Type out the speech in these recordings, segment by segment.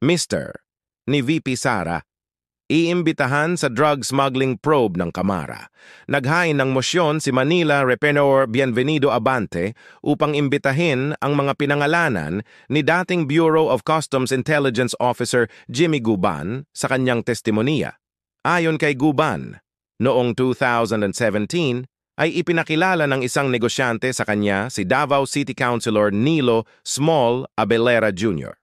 Mr. ni VP Sara, iimbitahan sa drug smuggling probe ng Kamara. Naghain ng mosyon si Manila Repenor Bienvenido Abante upang imbitahin ang mga pinangalanan ni dating Bureau of Customs Intelligence Officer Jimmy Guban sa kanyang testimonya. Ayon kay Guban, noong 2017 ay ipinakilala ng isang negosyante sa kanya si Davao City Councilor Nilo Small Abelera Jr.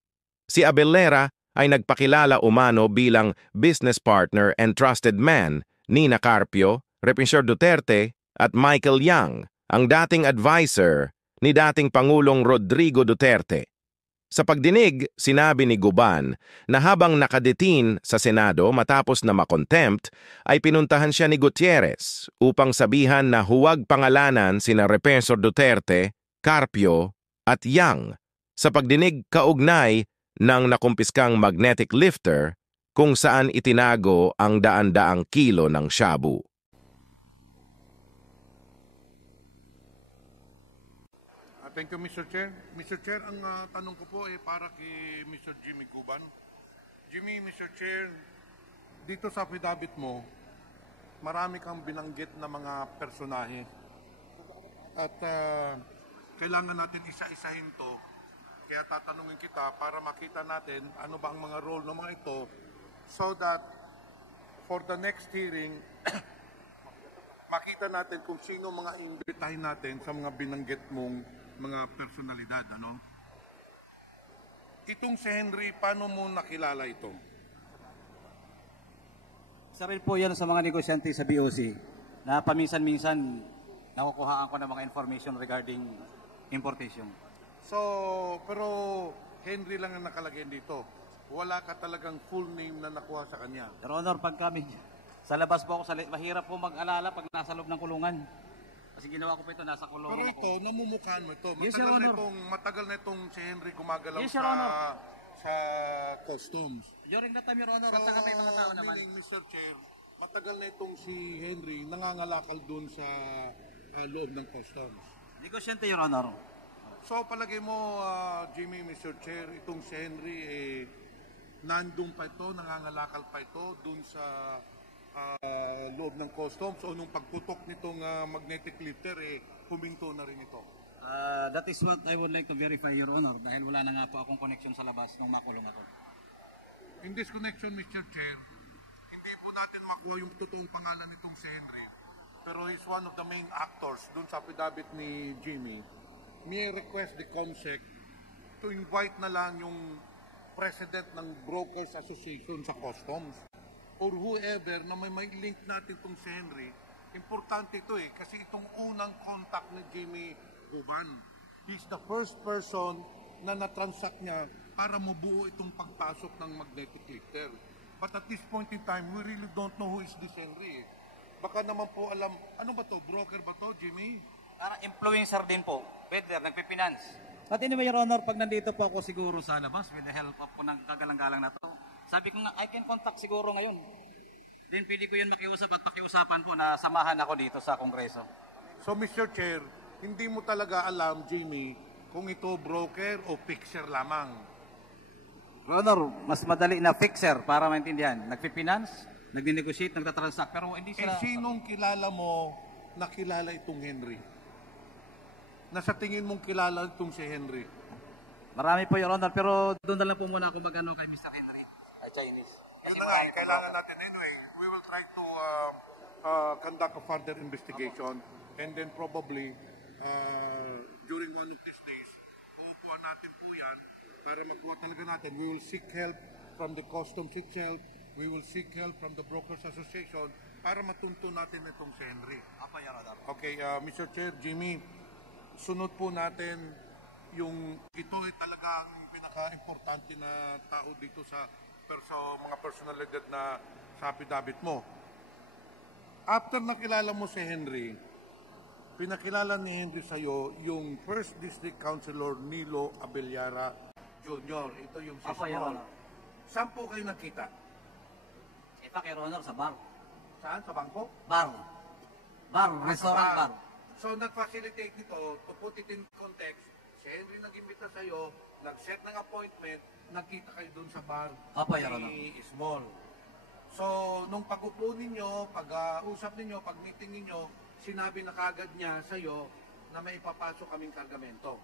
Si Abelera ay nagpakilala umano bilang business partner and trusted man ni Nina Carpio, Represor Duterte at Michael Yang, ang dating advisor ni dating Pangulong Rodrigo Duterte. Sa pagdinig, sinabi ni Guban na habang nakadetin sa Senado matapos na makontempt, ay pinuntahan siya ni Gutierrez upang sabihan na huwag pangalanan sina Represor Duterte, Carpio at Yang sa pagdinig kaugnay ng nakumpiskang magnetic lifter kung saan itinago ang daan-daang kilo ng shabu. Thank you, Mr. Chair. Mr. Chair, ang tanong ko po ay para kay Mr. Jimmy Guban. Jimmy, Mr. Chair, dito sa affidavit mo, marami kang binanggit na mga personahe. At kailangan natin isa-isahin to. Kaya tatanungin kita para makita natin ano ba ang mga role ng mga ito so that for the next hearing, makita natin kung sino mga imbitahin natin sa mga binanggit mong mga personalidad. Ano? Itong si Henry, paano mo nakilala ito? Isa rin po yan sa mga negosyante sa BOC na paminsan-minsan nakukuhaan ko ng mga information regarding importation. So, pero Henry lang ang nakalagay dito. Wala ka talagang full name na nakuha sa kanya. Your Honor, pag kami sa labas po ako, mahirap po mag-alala pag nasa loob ng kulungan. Kasi ginawa ko po ito, nasa kulungan. Pero ito, namumukhaan mo ito. Yes, Matagal na itong si Henry gumagalaw yes, sa customs. During that time, Your Honor, at saka may mga tao naman. Mr. Chair, matagal na itong si Henry nangangalakal dun sa loob ng customs. Negosyante, Your Honor. So palagay mo, Jimmy, Mr. Chair, itong si Henry, nandun pa ito, nangangalakal pa ito dun sa loob ng customs o nung pagputok nitong magnetic lifter, huminto na rin ito? That is what I would like to verify, Your Honor, dahil wala na nga po akong connection sa labas nung makulong ako. In this connection, Mr. Chair, hindi po natin makuha yung totoong pangalan nitong si Henry, pero he's one of the main actors dun sa affidavit ni Jimmy. May request the COMSEC to invite na lang yung president ng Brokers Association sa Customs or whoever na may link natin itong si Henry. Importante ito kasi itong unang contact ni Jimmy Guban. He's the first person na natransact niya para mabuo itong pagpasok ng magnetic lifter. But at this point in time, we really don't know who is this Henry. Baka naman po alam, ano ba to? Broker ba to, Jimmy? Parang influencer din po. Peddler, nagpipinance. At anyway, Your Honor, pag nandito po ako siguro sa labas with the help of po ng kagalang-galang na to, sabi ko nga, I can contact siguro ngayon. Then pwede ko yun makiusap at pakiusapan po na samahan ako dito sa Kongreso. So, Mr. Chair, hindi mo talaga alam, Jimmy, kung ito broker o fixer lamang? Your Honor, mas madali na fixer para maintindihan. Nagpipinance, nagdi-negotiate, nagtatransact, pero hindi sila... sinong kilala mo na kilala itong Henry? Na sa tingin mong kilala itong si Henry? Marami po, Your Honor, pero doon na lang po muna ako mag-ano kay Mr. Henry. Ay, Chinese. Yun na nga, kailangan natin. Anyway, we will try to conduct a further investigation and then probably during one of these days, kukuha natin po yan para magkuha talaga natin. We will seek help from the customs itself. We will seek help from the Brokers Association para matunto natin itong si Henry. Apa, Your Honor? Okay, Mr. Chair, Jimmy, sunod po natin yung ito ay talagang pinaka-importante na tao dito sa mga personalidad na sa affidavit mo. After nakilala mo si Henry, pinakilala ni Henry sa'yo yung First District Councilor Nilo Abellara Jr. Ito yung si Small. Saan po kayo nakita? Ito kay Ronald sa bar. Saan? Sa bangko? Bar. Bar, restaurant bar. So, nag-facilitate nito, to put it in context, si Henry nag-imbita sa'yo nag-set ng appointment, nagkita kayo dun sa bar Opo, Your Honor. ni Small. So, nung pag-upo ninyo, pag-usap ninyo, pag-meeting ninyo, sinabi na kagad niya sa'yo na may ipapasok kaming kargamento.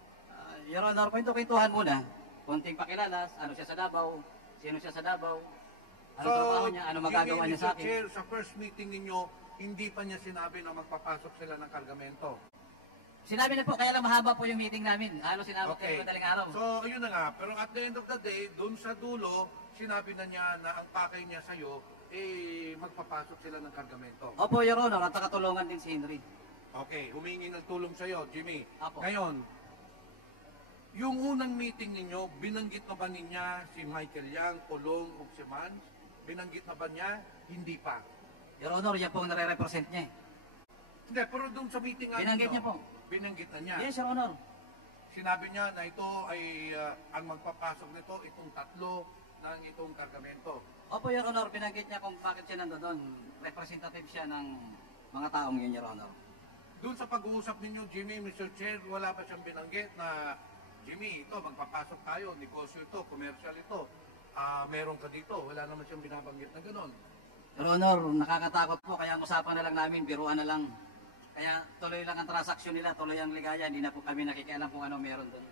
Your Honor, kwento-kwentuhan muna. Konting pakilala, ano siya sa Davao, sino siya sa Davao, ano trabaho niya, ano magagawa niya sa Mr. akin. Chair, sa first meeting ninyo, hindi pa niya sinabi na magpapasok sila ng kargamento. Sinabi na po, kaya lang mahaba po yung meeting namin. Halos sinabot kayo madaling araw. So, ayun na nga. Pero at the end of the day, dun sa dulo, sinabi na niya na ang pakay niya sa'yo, magpapasok sila ng kargamento. Opo, Your Honor, at nakatulungan din si Henry. Okay, humingi ng tulong sa'yo, Jimmy. Apo. Ngayon, yung unang meeting ninyo, binanggit na ba niya si Michael Yang, Pulong, Ugsiman? Binanggit na ba niya? Hindi pa. Your Honor, yan po ang nare-represent niya. Hindi, pero doon sa meeting nga Binanggit ninyo, niya po. Binanggit na niya. Yes, Your Honor. Sinabi niya na ito ay ang magpapasok nito, itong tatlo ng itong kargamento. Opo, Your Honor, binanggit niya kung bakit siya nandoon. Representative siya ng mga taong yun, Your Honor. Doon sa pag-uusap ninyo, Jimmy, Mr. Chair, wala ba siyang binanggit na Jimmy, ito, magpapasok tayo, negosyo ito, commercial ito, meron ka dito. Wala naman siyang binabanggit na gano'n. Your Honor, nakakatakot po, kaya ang usapan na lang namin, biruan na lang. Kaya tuloy lang ang transaksyon nila, tuloy ang ligaya, hindi na po kami nakikialam kung ano meron doon.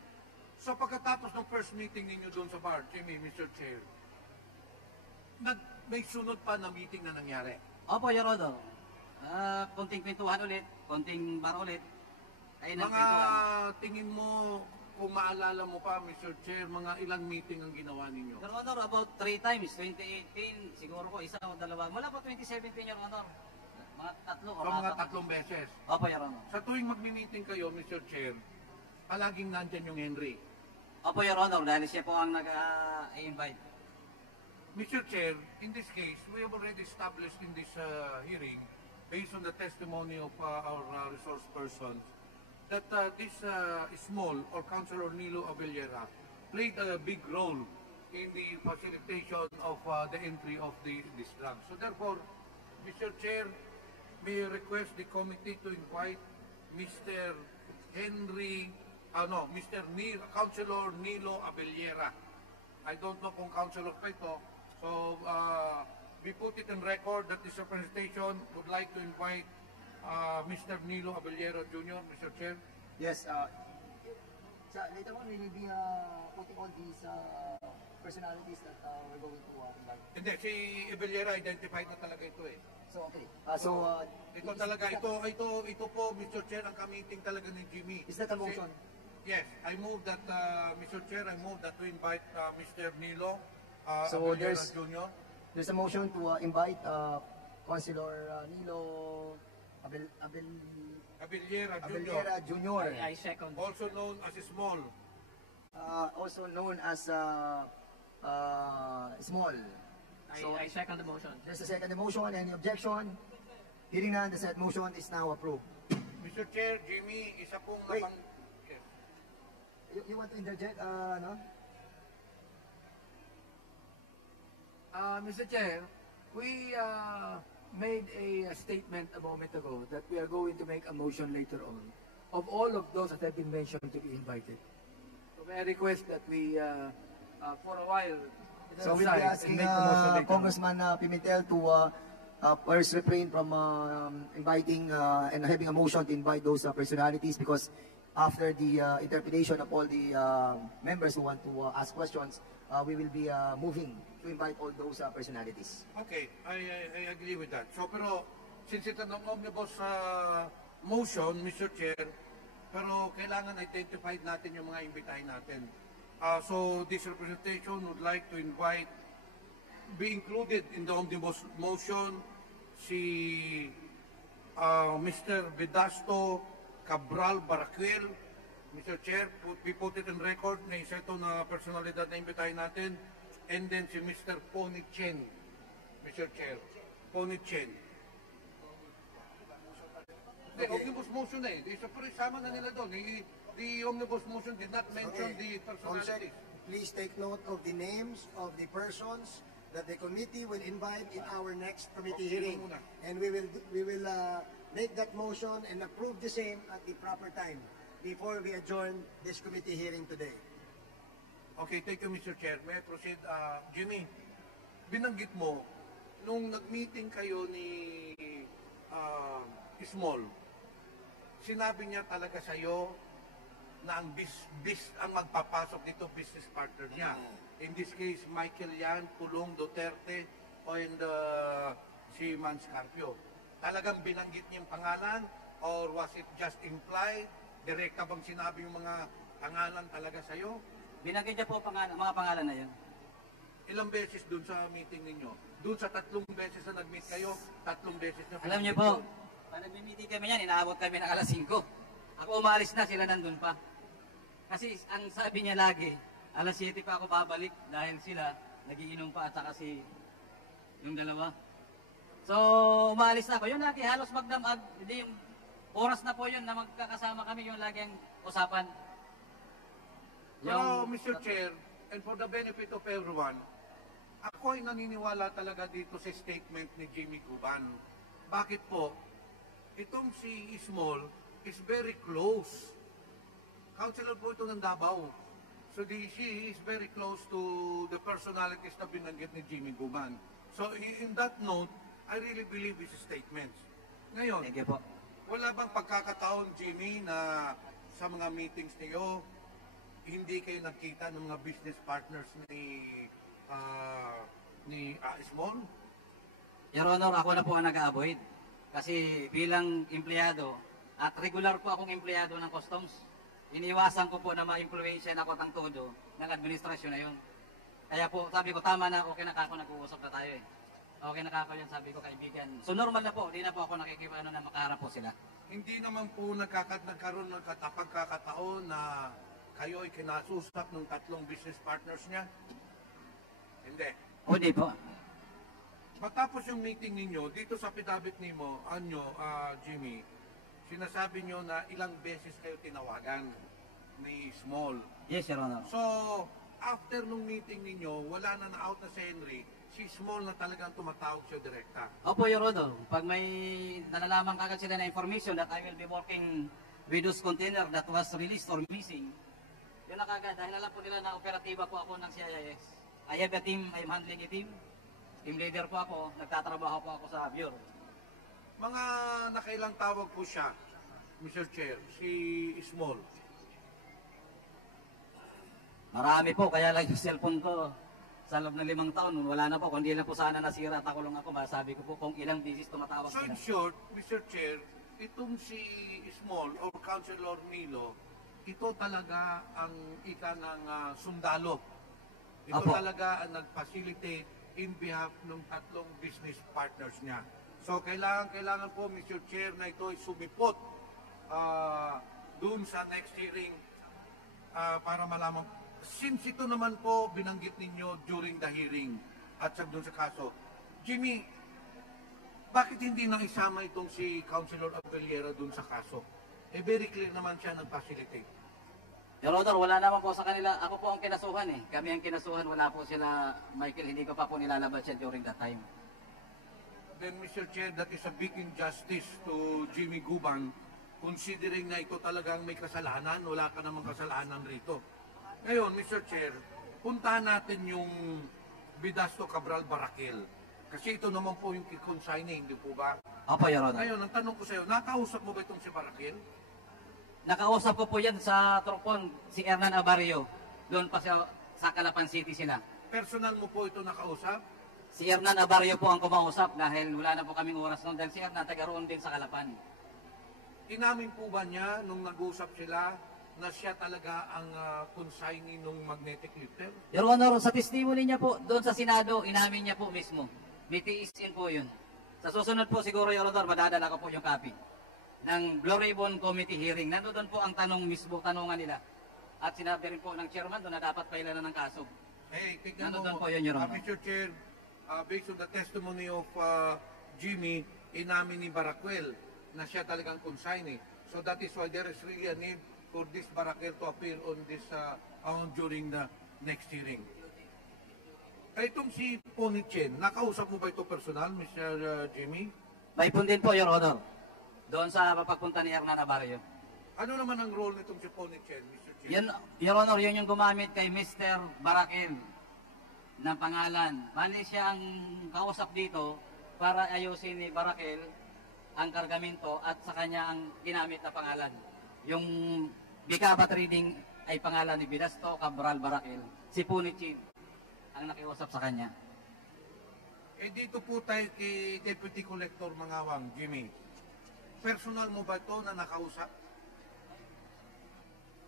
So pagkatapos ng first meeting ninyo doon sa bar, Jimmy, Mr. Chair, may sunod pa na meeting na nangyari. Opo, Your Honor. Konting kwentuhan ulit, konting bar ulit. Ayun ang Mga kwentuhan. tingin mo, kung maalala mo pa, Mr. Chair, mga ilang meeting ang ginawa ninyo? Your Honor, about 3 times, 2018, siguro po, isa o dalawa. Mula po 2017, Your Honor. Mga tatlo o So mga apat. tatlong beses. Opo, Your Honor. Sa tuwing magmi-meeting kayo, Mr. Chair, palaging nandyan yung Henry. Opo, Your Honor, dahil siya po ang nag-invite. Mr. Chair, in this case, we have already established in this hearing, based on the testimony of our resource persons, that this small or Councilor Nilo Abellera played a big role in the facilitation of the entry of this drug. So therefore, Mr. Chair, may I request the committee to invite Mr. Councilor Nilo Abellera. I don't know kung councilor pa ito. So, we put it in record that this representation would like to invite Mr. Nilo Abellera Jr., Mr. Chair. Yes, later on we will be putting all these personalities that we're going to invite. Hindi, si Abellera identified na talaga ito eh. So, okay. Ito talaga, ito po, Mr. Chair, ang ka-meeting talaga ni Jimmy. Is that a motion? Yes, I move that, Mr. Chair, I move that we invite Mr. Nilo So, Abellera there's- Jr. There's a motion to invite Councilor Nilo Abellera Jr., Abellera Jr., I second. also known as Small. also known as Small. So, I second the motion. there's a second motion. Any objection? Hearing none, the said motion is now approved. Mr. Chair, Jimmy, isa pong Wait. Yes. You want to interject, no? Mr. Chair, we made a statement a moment ago that we are going to make a motion later on of all of those that have been mentioned to be invited. So may I request that we, for a while, So we'll be aside and asking make the motion later on. Congressman Pimentel to first refrain from inviting and having a motion to invite those personalities, because after the interpretation of all the members who want to ask questions, we will be moving to invite all those personalities. Okay, I agree with that. So, pero, since ito ng omnibus motion, Mr. Chair, pero kailangan identified natin yung mga imbitahin natin. So, this representation would like to invite, be included in the omnibus motion, si Mr. Vedasto Cabral Baracuel. Mr. Chair, we put it in record na isa ito na personalidad na imbitahin natin. And then si Mr. Pony Chen, Mr. Chair. Pony Chen. The omnibus motion eh. Pero isama na nila doon. The omnibus motion did not mention the personalities. Please take note of the names of the persons that the committee will invite in our next committee hearing. And we will make that motion and approve the same at the proper time before we adjourn this committee hearing today. Okay, thank you, Mr. Chair. May I proceed? Jimmy, binanggit mo, nung nag-meeting kayo ni Small, sinabi niya talaga sa'yo na ang ang magpapasok dito business partner niya. In this case, Michael Yan, Pulong Duterte, and si Man Scarpio. Talagang binanggit niya yung pangalan or was it just implied? Direkta bang sinabi yung mga pangalan talaga sa'yo? Binanggit niya po mga pangalan na yun. Ilang beses dun sa meeting ninyo? Dun sa 3 beses na nag-meet kayo, 3 beses na... Alam niyo po, pag nag-meeting kami yan, inaabot kami ng alas 5. Ako umalis na, sila nandun pa. Kasi ang sabi niya lagi, alas 7 pa ako babalik dahil sila nagiinom pa at saka yung dalawa. So, umalis na ako. Yun lagi, halos magdamag. Hindi yung oras na po yun na magkakasama kami, yung lagi ang usapan. Pero, Mr. Chair, and for the benefit of everyone, ako ay naniniwala talaga dito sa statement ni Jimmy Guban. Bakit po? Itong si Small is very close. Councilor po ito ng Davao. So she is very close to the personalities na binanggit ni Jimmy Guban. So in that note, I really believe his statements. Ngayon, Thank you po. wala bang pagkakataon, Jimmy, na sa mga meetings niyo, hindi kayo nakita ng mga business partners ni Small? Your Honor, ako na po ang nag-avoid. Kasi bilang empleyado, at regular po akong empleyado ng customs, iniwasan ko po na ma-influensya ako ng todo ng administrasyon na yun. Kaya po, sabi ko, tama na, okay na kako, nag-uusap na tayo eh. Okay na kako yan, sabi ko, kaibigan. So normal na po, di na po ako nakikipano na makaharap po sila. Hindi naman po nagkaroon ng pagkakataon na kayo ay kinasusap ng 3 business partners niya? Hindi. O di po. Matapos yung meeting ninyo, dito sa affidavit nimo, Jimmy, sinasabi nyo na ilang beses kayo tinawagan ni Small. Yes, Your Honor. So, after nung meeting ninyo, wala na na-out na si Henry, si Small na talagang tumatawag siya direkta. Opo, Your Honor. Pag may nalalaman kagad sila na information that I will be working with those container that was released or missing, yun na kagad. Dahil alam po nila na operatiba po ako ng CIS. I have a team, I'm handling a team. Team leader po ako, nagtatrabaho po ako sa bureau. Mga nakailang tawag po siya, Mr. Chair, si Small. Marami po, kaya lang yung cellphone ko sa loob ng 5 taon, wala na po. Kung di lang po sana nasira at nakulong ako, masabi ko po kung ilang beses tumatawag So in sila. short, Mr. Chair, itong si Small or Councilor Milo, ito talaga ang ika ng sundalo. Ito Apo. talaga ang nag-facilitate in behalf ng 3 business partners niya. So kailangan po, Mr. Chair, na ito ay sumipot dun sa next hearing para malaman. Since ito naman po binanggit ninyo during the hearing at dun sa kaso, Jimmy, bakit hindi nang isama itong si Councilor Abellera dun sa kaso? Eh very clear naman siya nag-facilitate. Your Honor, wala naman po sa kanila. Ako po ang kinasuhan eh. Kami ang kinasuhan, wala po sila, Michael, hindi ko pa po nilalabas siya during that time. Then, Mr. Chair, that is a big injustice to Jimmy Guban, considering na ito talagang may kasalanan, wala ka namang kasalanan rito. Ngayon, Mr. Chair, puntahan natin yung Bidasto Cabral Barakel. Kasi ito naman po yung consigning, di po ba? Opo, Your Honor. Ngayon, ang tanong ko sa iyo, nakausap mo ba itong si Barakel? Nakausap ko po yan sa Tropon, si Hernan Abarrio. Doon pa sa Calapan City sila. Personal mo po ito nakausap? Si Hernan Abarrio po ang kumausap dahil wala na po kaming oras noon dahil si Hernan taga-roon din sa Calapan. Inamin po ba niya nung nag-usap sila na siya talaga ang consignee ng magnetic lifter? Your Honor, sa testimony niya po, doon sa Senado, inamin niya po mismo. May tiisin po yun. Sa susunod po siguro, Your Honor, madadala ko po yung copy ng Blue Ribbon Committee hearing. Nandoon po ang tanong mismo, tanungan nila. At sinabi rin po ng chairman doon na dapat pailanan ng kaso. Hey, tignan Nandoon mo, po yun, Your Honor. Mr. Chair, based on the testimony of Jimmy, inamin ni Baracuel na siya talagang consignee. So that is why there is really a need for this Baracuel to appear on this during the next hearing. Itong si Ponichen, nakausap mo ba ito personal, Mr. Jimmy? May din po, Your Honor. Doon sa pagpunta ni Hernan Abarrio. Ano naman ang role nitong si Ponichel, Mr. Chair? Yan, Your Honor, yun yung gumamit kay Mr. Barakil ng pangalan. Bali siya ang kausap dito para ayusin ni Barakil ang kargamento at sa kanya ang ginamit na pangalan. Yung Bicaba Trading ay pangalan ni Bidasto Cabral Barakil. Si Punichil ang nakiusap sa kanya. Eh dito po tayo kay Deputy Collector Mangawang, Jimmy. Personal mo ba ito na nakausap?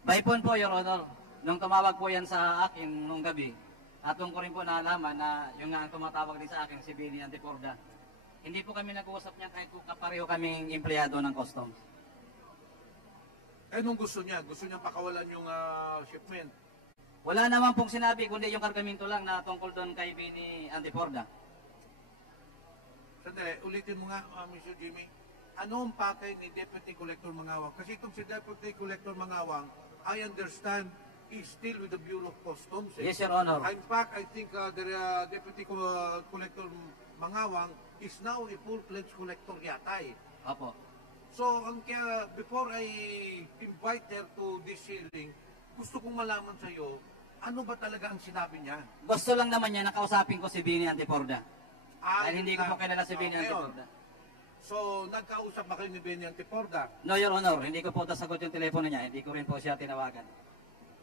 By phone po, Your Honor. Nung tumawag po yan sa akin nung gabi, at doon ko rin po nalaman na yung nga ang tumatawag din sa akin, si Benny Antiporda. Hindi po kami nag-uusap niya kahit kung kapareho kaming empleyado ng customs. Eh nung gusto niya pakawalan yung shipment. Wala naman pong sinabi, kundi yung kargamento lang na tungkol doon kay Benny Antiporda. Sandali, ulitin mo nga, Mr. Jimmy. Ano ang pakay ni Deputy Collector Mangawang? Kasi itong si Deputy Collector Mangawang, I understand, is still with the Bureau of Customs. Yes, Your Honor. In fact, I think the Deputy Collector Mangawang is now a full-fledged collector yata eh. Opo. So, before I invite her to this hearing, gusto kong malaman sa iyo, ano ba talaga ang sinabi niya? Gusto lang naman niya nakausapin ko si Benny Antiporda. Dahil hindi ko po kilala si Benny ngayon. Antiporda. So, nagkausap ba kayo ni Benny Antiporda? No, Your Honor. Hindi ko po nasagot yung telepono niya. Hindi ko rin po siya tinawagan.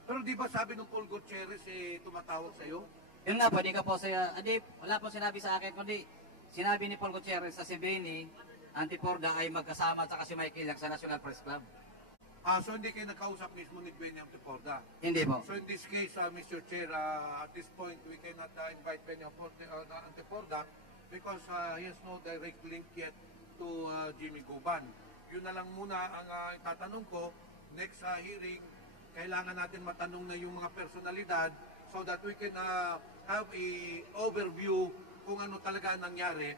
Pero di ba sabi ng Paul Gutierrez tumatawag sa iyo? Yun nga po, wala po sinabi sa akin, kundi sinabi ni Paul Gutierrez sa si Benny Antiporda ay magkasama at saka si Michael sa National Press Club. So hindi kayo nakausap mismo ni Benny Antiporda? Hindi po. So in this case, Mr. Chair, at this point, we cannot invite Benny Antiporda because he has no direct link yet to Jimmy Guban. Yun na lang muna ang itatanong ko. Next hearing, kailangan natin matanong na yung mga personalidad so that we can have a overview kung ano talaga ang nangyari